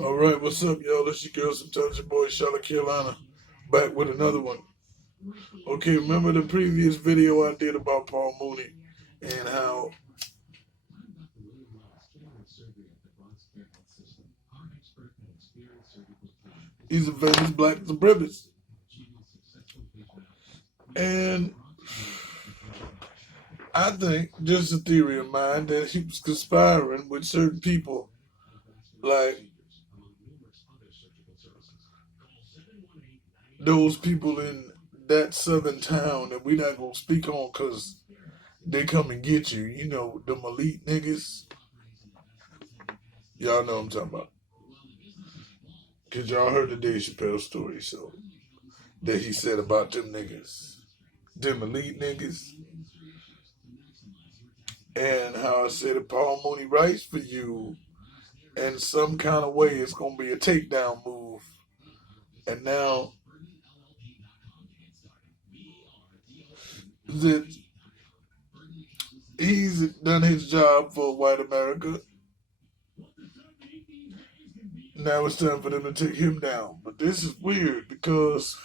All right, what's up, y'all? It's your girl, sometimes your boy, Charlotte Carolina, back with another one. Okay, remember the previous video I did about Paul Mooney and how he's a famous black supremacist. And I think, just a theory of mine, that he was conspiring with certain people, like those people in that southern town that we not going to speak on because they come and get you. You know, them elite niggas. Y'all know what I'm talking about. Because y'all heard the Dave Chappelle story, so that he said about them niggas, them elite niggas, and how I said if Paul Mooney writes for you in some kind of way, it's going to be a takedown move. And now that he's done his job for white America, now it's time for them to take him down. But this is weird because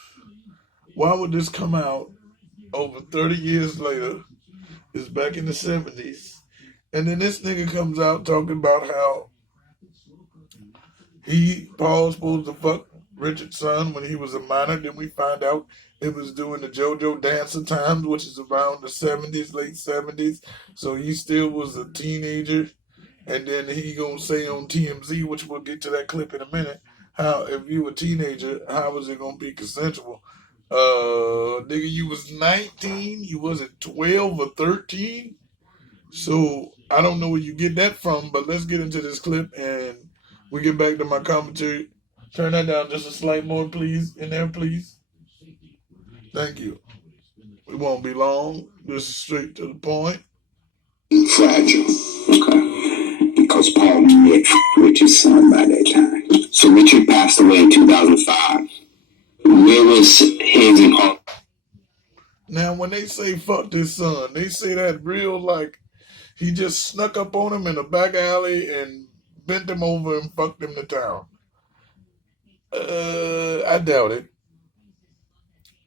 why would this come out over 30 years later? It's back in the 70s. And then this nigga comes out talking about how Paul's supposed to fuck Richard's son when he was a minor. Then we find out it was during the JoJo Dancer times, which is around the 70s, late 70s. So he still was a teenager. And then he gonna say on TMZ, which we'll get to that clip in a minute, how if you were a teenager, how was it gonna be consensual? Nigga, you was 19, you wasn't 12 or 13. So I don't know where you get that from, but let's get into this clip and we get back to my commentary. Turn that down just a slight more, please. In there, please. Thank you. It won't be long. This is straight to the point. Fragile, okay, because Paul met Richard's son by that time. So Richard passed away in 2005. Where was his and Paul? Now, when they say fuck this son, they say that real like he just snuck up on him in a back alley and bent him over and fucked him to town. I doubt it.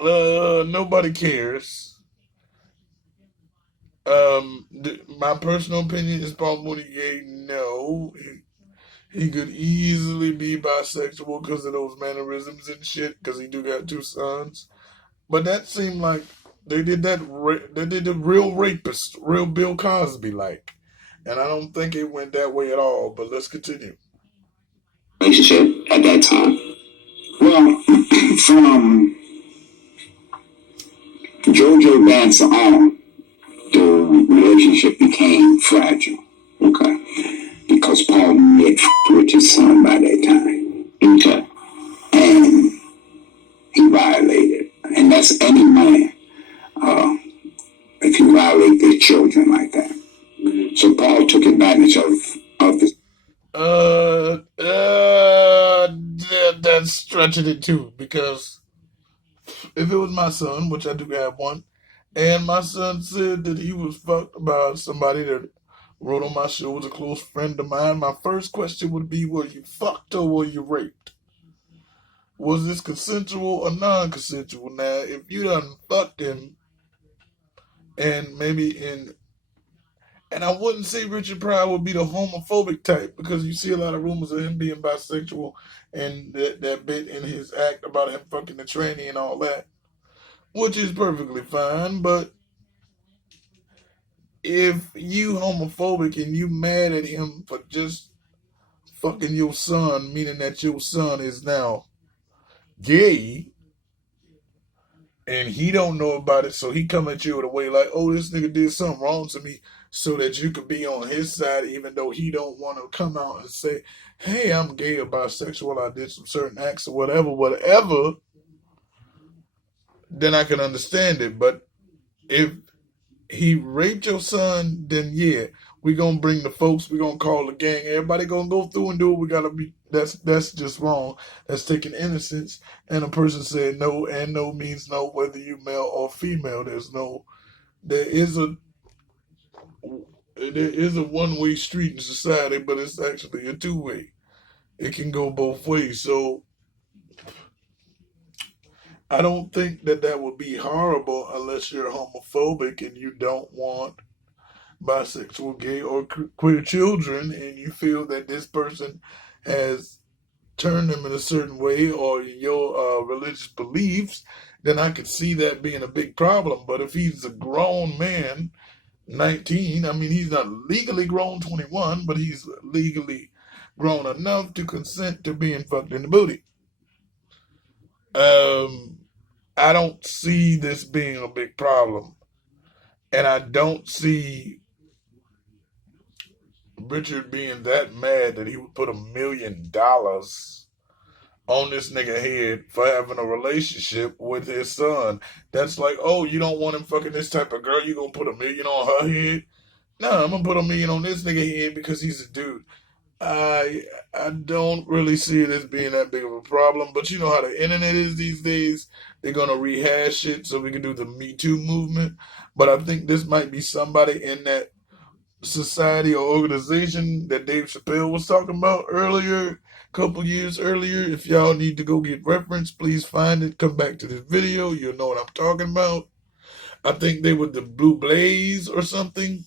Nobody cares. My personal opinion is Paul Mooney gay. No, he could easily be bisexual because of those mannerisms and shit. Because he do got two sons, but that seemed like they did that. They did the real rapist, real Bill Cosby like, and I don't think it went that way at all. But let's continue. Relationship at that time. Well, from JoJo Dancer on, the relationship became fragile. Okay. Because Paul met Richard's son by that time. Okay. And he violated. And that's any man. If you violate their children like that. So Paul took advantage of this. That's stretching it too, because if it was my son, which I do have one, and my son said that he was fucked by somebody that wrote on my show was a close friend of mine, my first question would be, were you fucked or were you raped? Was this consensual or non-consensual? Now, if you done fucked him, and and I wouldn't say Richard Pryor would be the homophobic type, because you see a lot of rumors of him being bisexual, and that bit in his act about him fucking the tranny and all that, which is perfectly fine. But if you homophobic and you mad at him for just fucking your son, meaning that your son is now gay, and he don't know about it, so he come at you in a way like, oh, this nigga did something wrong to me, so that you could be on his side, even though he don't want to come out and say, hey, I'm gay or bisexual, I did some certain acts or whatever, then I can understand it. But if he raped your son, then yeah, we gonna bring the folks, we gonna call the gang, everybody gonna go through and do what we gotta be. That's just wrong. That's taking innocence. And a person said no, and no means no, whether you male or female. There is a one-way street in society, but it's actually a two-way. It can go both ways. So I don't think that would be horrible unless you're homophobic and you don't want bisexual, gay, or queer children, and you feel that this person has turned them in a certain way or your religious beliefs, then I could see that being a big problem. But if he's a grown man, 19, I mean, he's not legally grown 21, but he's legally grown enough to consent to being fucked in the booty. I don't see this being a big problem. And I don't see Richard being that mad that he would put $1 million on this nigga head for having a relationship with his son. That's like, oh, you don't want him fucking this type of girl, you gonna put $1 million on her head? No, I'm gonna put $1 million on this nigga head because he's a dude. I don't really see it as being that big of a problem, but you know how the internet is these days. They're gonna rehash it so we can do the Me Too movement. But I think this might be somebody in that society or organization that Dave Chappelle was talking about earlier, a couple years earlier. If y'all need to go get reference, please find it. Come back to this video. You'll know what I'm talking about. I think they were the Blue Blaze or something.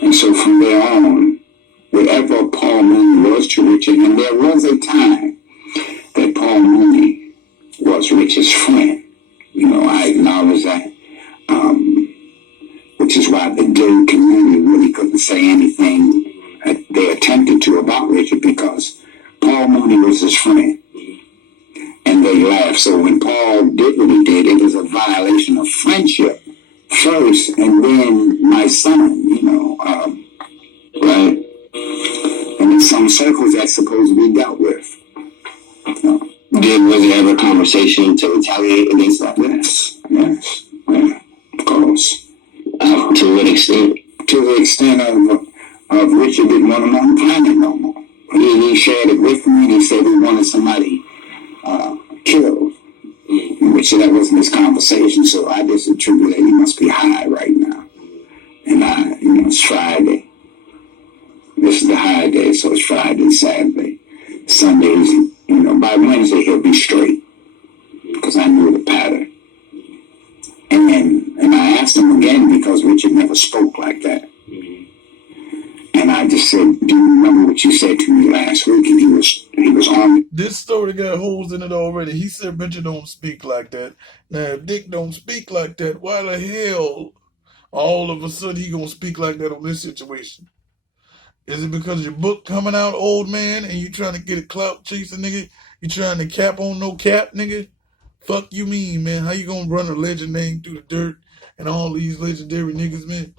And so from there on, wherever Paul Mooney was to Richard, and there was a time that Paul Mooney was Richard's friend. You know, I acknowledge that. Which is why the gay community really couldn't say anything that they attempted to about Richard, because Paul Mooney was his friend. And they laughed. So when Paul did what he did, it was a violation of friendship first, and then my son, you know, right? And in some circles, that's supposed to be dealt with. Was there ever a conversation to retaliate against that? Yes, yeah, of course. To what extent? To the extent of Richard didn't want him on the planet no more. He shared it with me, and he said he wanted somebody killed. Which that wasn't his conversation, so I just attribute that he must be high right now. And it's Friday. This is the high day, so it's Friday, Saturday, Sundays. By Wednesday he'll be straight, because I knew the pattern. And I asked him again, because Richard never spoke like that. And I just said, do you remember what you said to me last week? And he was on. This story got holes in it already. He said Richard don't speak like that. Now, if Dick don't speak like that, why the hell all of a sudden he gonna speak like that on this situation? Is it because your book coming out, old man, and you trying to get a clout chasing nigga? You trying to cap on no cap, nigga? Fuck you mean, man? How you gonna run a legend name through the dirt and all these legendary niggas, man?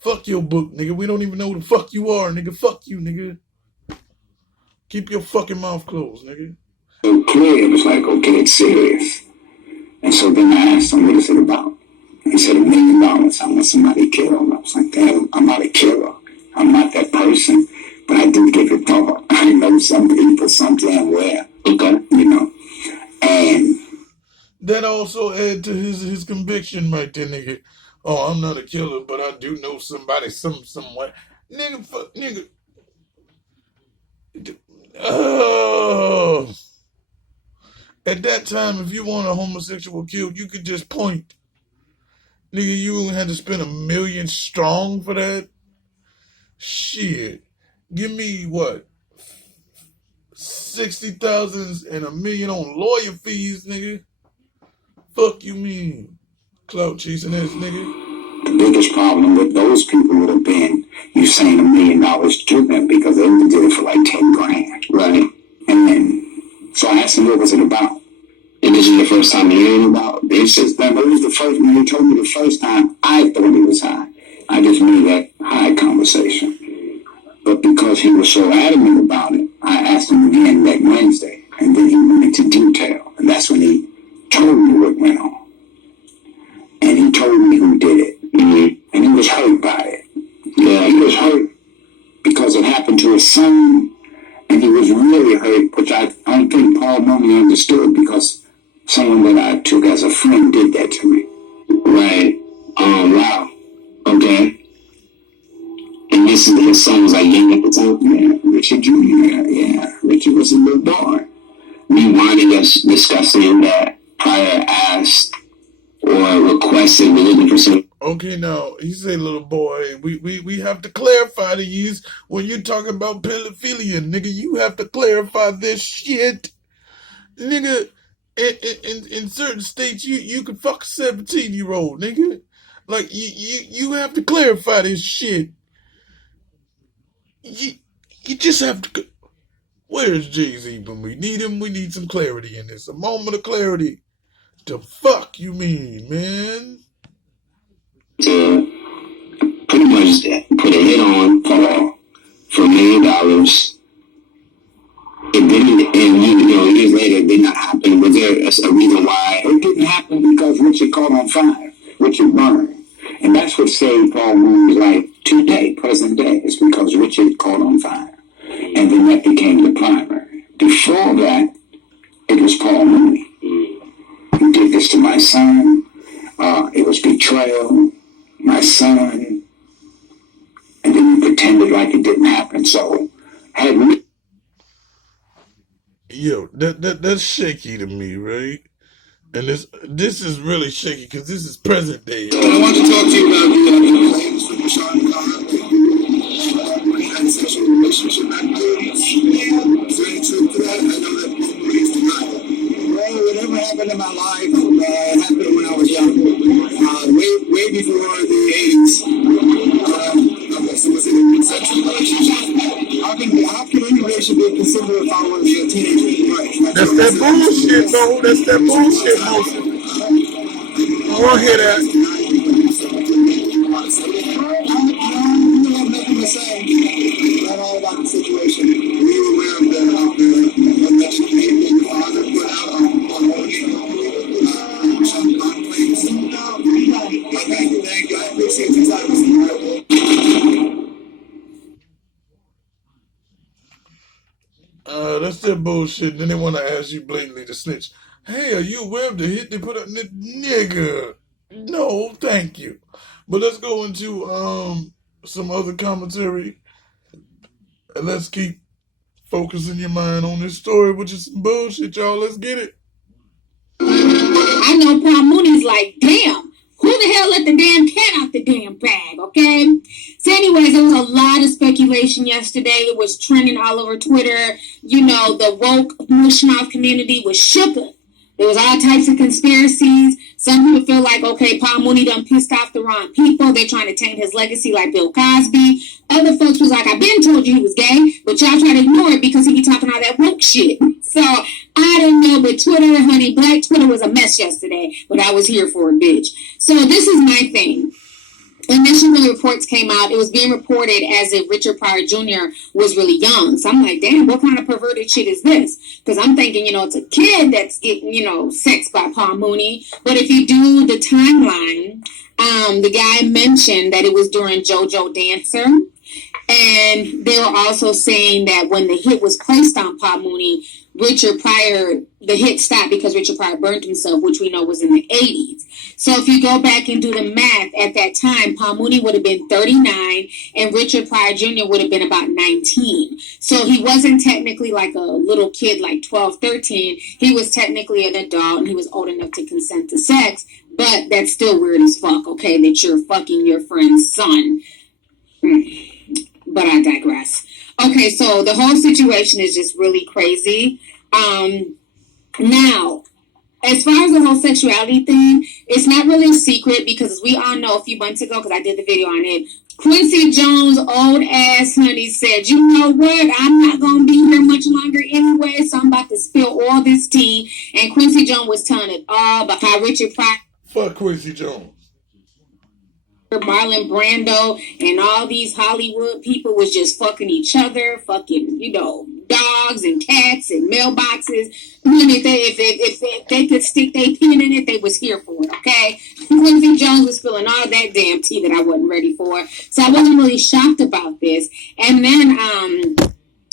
Fuck your book, nigga. We don't even know who the fuck you are, nigga. Fuck you, nigga. Keep your fucking mouth closed, nigga. So clear, it was like, okay, it's serious. And so then I asked him, what is it about? He said, $1 million. I want somebody killed. I was like, damn, I'm not a killer. I'm not that person. But I did give it thought. I know some people, some damn where. Okay. And that also add to his conviction right there, nigga. Oh, I'm not a killer, but I do know somebody somewhere. Nigga, fuck, nigga. At that time, if you want a homosexual killed, you could just point. Nigga, you had to spend $1 million strong for that? Shit. Give me, what? 60,000 and $1 million on lawyer fees, nigga. Fuck you mean? Clout chasing ass nigga. The biggest problem with those people would have been you saying $1 million to them, because they would did it for like 10 grand, right? And then, so I asked him, what was it about? And this is the first time you heard about it? It says, it was the first, when he told me the first time, I thought he was high. I just knew that high conversation. But because he was so adamant about it, I asked him again that Wednesday. And then he went into detail. And that's when he told me what went on. And he told me who did it. Mm-hmm. And he was hurt by it. Yeah, he was hurt because it happened to his son. And he was really hurt, which I don't think Paul Mooney understood, because someone that I took as a friend did that to me. Right. wow. Okay. And this is his son was like young at the time. Yeah, Richard Jr. Yeah, Richard was a little boy. We wanted us discussing that Pryor asked or requested religion for some. Okay, now he said, "Little boy, we have to clarify to you when you're talking about pedophilia, nigga. You have to clarify this shit, nigga. In certain states, you can fuck a 17-year-old, nigga. Like you have to clarify this shit. You just have to. Where's Jay-Z when we need him? We need some clarity in this. A moment of clarity. The fuck you mean, man?" To pretty much put a hit on Paul for $1 million. It didn't, and years later, it did not happen. Was there a reason why? It didn't happen because Richard caught on fire. Richard burned. And that's what saved Paul Mooney's life today, present day, is because Richard caught on fire. And then that became the primary. Before that, it was Paul Mooney. You did this to my son. It was betrayal. My son. And then you pretended like it didn't happen. So, had we... Yo, that's shaky to me, right? And this is really shaky because this is present day. I want to talk to you about the claims from Sean Carr. We had a sexual relationship activities. Is there any truth to that? I know that Paul Mooney's denied it. Well, whatever happened in my life, it happened when I was young. Way before the 80s. Was it a sexual relationship? How can any relationship be considered if I was a teenager? Right. That's that bullshit, bro. That's that bullshit motion. I want to hear that. I have nothing to say at all about the situation. We were aware of the alleged claim that your father put out on some claims. Thank you. I appreciate your time, Mr. Martin. That's that bullshit. Then they want to ask you blatantly to snitch. Hey, are you aware of the hit they put up? Nigga. No, thank you. But let's go into some other commentary. And let's keep focusing your mind on this story, which is some bullshit, y'all. Let's get it. I know Paul Mooney's like, damn. Who the hell let the damn cat out the damn bag, okay? So anyways, there was a lot of speculation yesterday. It was trending all over Twitter. The woke Mushmouth community was shook. There was all types of conspiracies. Some people feel like, okay, Paul Mooney done pissed off the wrong people. They're trying to taint his legacy like Bill Cosby. Other folks was like, I've been told you he was gay, but y'all try to ignore it because he be talking all that woke shit. So, I don't know, but Twitter, honey, Black Twitter was a mess yesterday, but I was here for it, bitch. So, this is my thing. Initially, when the reports came out, it was being reported as if Richard Pryor Jr. was really young. So I'm like, damn, what kind of perverted shit is this? Because I'm thinking, it's a kid that's getting, sexed by Paul Mooney. But if you do the timeline, the guy mentioned that it was during JoJo Dancer. And they were also saying that when the hit was placed on Paul Mooney, Richard Pryor, the hit stopped because Richard Pryor burned himself, which we know was in the 80s. So if you go back and do the math, at that time, Paul Mooney would have been 39 and Richard Pryor Jr. would have been about 19. So he wasn't technically like a little kid, like 12, 13. He was technically an adult and he was old enough to consent to sex. But that's still weird as fuck, okay, that you're fucking your friend's son. But I digress. Okay, so the whole situation is just really crazy. Now, as far as the whole sexuality thing, it's not really a secret because as we all know a few months ago, because I did the video on it, Quincy Jones, old ass honey, said, you know what, I'm not going to be here much longer anyway, so I'm about to spill all this tea. And Quincy Jones was telling it all about how Richard Pryor... Fuck Quincy Jones. Marlon Brando and all these Hollywood people was just fucking each other, fucking, dogs and cats and mailboxes. If they could stick their pin in it, they was here for it, okay? Quincy Jones was spilling all that damn tea that I wasn't ready for. So I wasn't really shocked about this. And then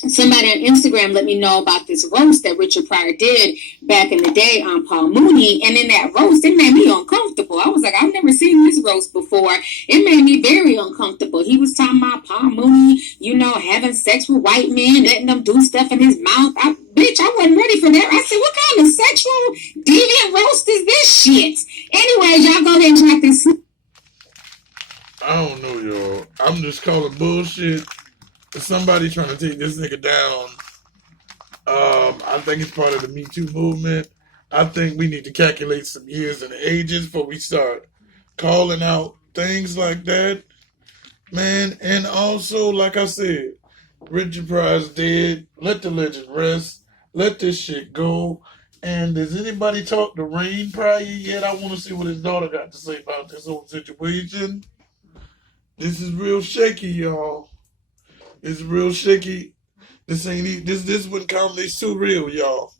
somebody on Instagram let me know about this roast that Richard Pryor did back in the day on Paul Mooney. And in that roast, it made me uncomfortable. I was like, I've never seen this roast before. It made me very uncomfortable. He was talking about Paul Mooney, you know, having sex with white men, letting them do stuff in his mouth. Bitch, I wasn't ready for that. I said, what kind of sexual deviant roast is this shit? Anyways, y'all go ahead and check this. I don't know, y'all. I'm just calling bullshit. Somebody trying to take this nigga down. I think it's part of the Me Too movement. I think we need to calculate some years and ages before we start calling out things like that, man. And also, like I said, Richard Pryor's dead. Let the legend rest. Let this shit go. And does anybody talk to Rain Pryor yet? I want to see what his daughter got to say about this whole situation. This is real shaky, y'all. It's real shaky. This when comedy's too real, y'all.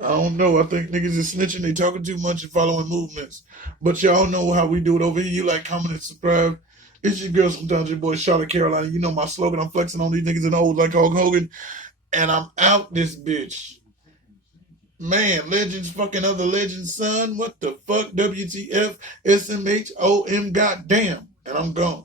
I don't know. I think niggas is snitching. They talking too much and following movements. But y'all know how we do it over here. You like, comment, and subscribe. It's your girl, sometimes your boy, Charlotte Carolina. You know my slogan. I'm flexing on these niggas and old like Hulk Hogan. And I'm out this bitch. Man, legends fucking other legends, son. What the fuck? WTF, SMH, OM, goddamn. And I'm gone.